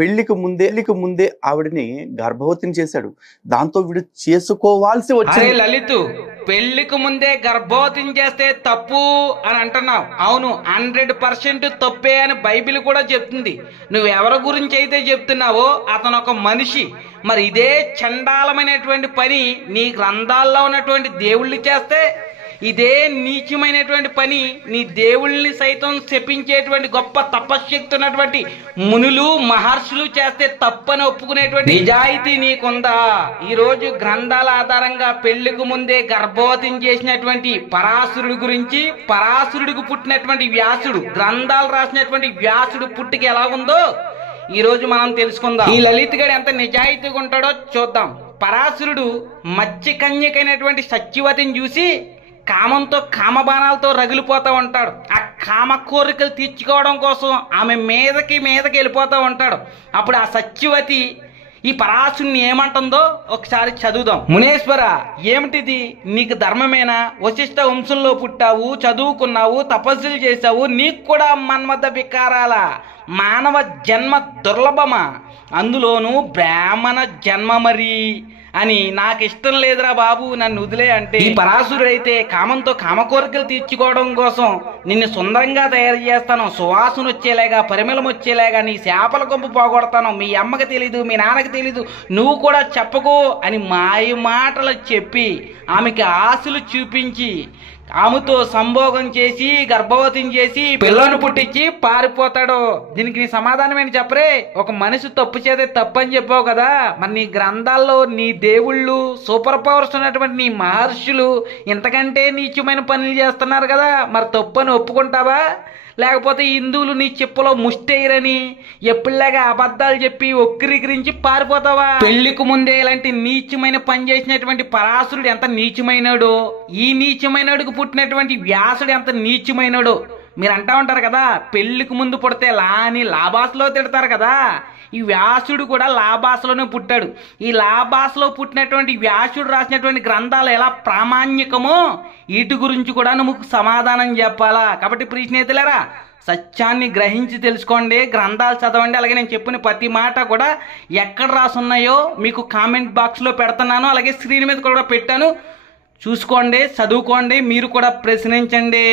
పెళ్లికి ముందే ఆవిడని గర్భవతిని చేశాడు. దాంతో వీడు చేసుకోవాల్సి అరే వచ్చింది. లలిత్, పెళ్లికి ముందే గర్భవతిని చేస్తే తప్పు అని అంటున్నావు. అవును, 100% తప్పే అని బైబిల్ కూడా చెప్తుంది. నువ్వు ఎవరి గురించి అయితే చెప్తున్నావో అతను ఒక మనిషి. మరి ఇదే చండాలమైనటువంటి పని నీ గ్రంథాల్లో ఉన్నటువంటి దేవుళ్ళు చేస్తే, ఇదే నీచమైనటువంటి పని నీ దేవుళ్ళని సైతం శపించేటువంటి గొప్ప తపశ్శక్తి ఉన్నటువంటి మునులు మహర్షులు చేస్తే తప్పని ఒప్పుకునేటువంటి నిజాయితీ నీకుందా? ఈ రోజు గ్రంథాల ఆధారంగా పెళ్లికి ముందే గర్భవతిని చేసినటువంటి పరాశరుడి గురించి, పరాశరుడికి పుట్టినటువంటి వ్యాసుడు, గ్రంథాలు రాసినటువంటి వ్యాసుడు పుట్టుక ఎలా ఉందో ఈ రోజు మనం తెలుసుకుందాం. ఈ లలిత్ గడు ఎంత నిజాయితీగా ఉంటాడో చూద్దాం. పరాశరుడు మత్స్య కన్యకైనటువంటి సత్యవతిని చూసి కామంతో కామబాణాలతో రగిలిపోతూ ఉంటాడు. ఆ కామ కోరికలు తీర్చుకోవడం కోసం ఆమె మీదకి వెళ్ళిపోతూ ఉంటాడు. అప్పుడు ఆ సత్యవతి ఈ పరాశుని ఏమంటుందో ఒకసారి చదువుదాం. మునేశ్వర, ఏమిటిది? నీకు ధర్మమేనా? వశిష్ఠ వంశంలో పుట్టావు, చదువుకున్నావు, తపస్సులు చేశావు, నీకు కూడా మన్మథ వికారాల? మానవ జన్మ దుర్లభమా, అందులోనూ బ్రాహ్మణ జన్మ మరి అని నాకు ఇష్టం లేదురా బాబు, నన్ను వదిలే అంటే, ఈ పరాశురుడైతే కామంతో కామ కోరికలు తీర్చుకోవడం కోసం నిన్ను సుందరంగా తయారు చేస్తాను, సువాసన వచ్చేలాగా, పరిమళం వచ్చేలాగా, నీ చేపల కొంపు పోగొడతాను, మీ అమ్మకి తెలీదు, మీ నాన్నకి తెలీదు, నువ్వు కూడా చెప్పకు అని మాయ మాటలు చెప్పి ఆమెకి ఆశలు చూపించి ఆమెతో సంభోగం చేసి గర్భవతిని చేసి పిల్లను పుట్టించి పారిపోతాడు. దీనికి నీ సమాధానం ఏంటి చెప్పరే? ఒక మనిషి తప్పు చేస్తే తప్పని చెప్పావు కదా, మరి నీ గ్రంథాల్లో నీ దేవుళ్ళు, సూపర్ పవర్స్ ఉన్నటువంటి నీ మహర్షులు ఇంతకంటే నీచమైన పనులు చేస్తున్నారు కదా, మరి తప్పని ఒప్పుకుంటావా? లేకపోతే హిందువులు నీ చెప్పులో ముష్టేయరని ఎప్పుడులాగా అబద్ధాలు చెప్పి ఒక్కిరికిరించి పారిపోతావా? పెళ్లికి ముందే ఇలాంటి నీచమైన పని చేసినటువంటి పరాశరుడు ఎంత నీచమైనడో, ఈ నీచమైనడుకు పుట్టినటువంటి వ్యాసుడు ఎంత నీచమైనడో మీరు అంటా ఉంటారు కదా, పెళ్లికి ముందు పుడితే అని లాభాసలో తిడతారు కదా. ఈ వ్యాసుడు కూడా లాభాసలోనే పుట్టాడు. ఈ లాభాసలో పుట్టినటువంటి వ్యాసుడు రాసినటువంటి గ్రంథాలు ఎలా ప్రామాణికమో వీటి గురించి కూడా నువ్వు సమాధానం చెప్పాలా. కాబట్టి ప్రియ స్నేహితులారా, సత్యాన్ని గ్రహించి తెలుసుకోండి, గ్రంథాలు చదవండి. అలాగే నేను చెప్పిన ప్రతి మాట కూడా ఎక్కడ రాసున్నాయో మీకు కామెంట్ బాక్స్లో పెడుతున్నాను, అలాగే స్క్రీన్ మీద కూడా పెట్టాను. చూసుకోండి, చదువుకోండి, మీరు కూడా ప్రశ్నించండి.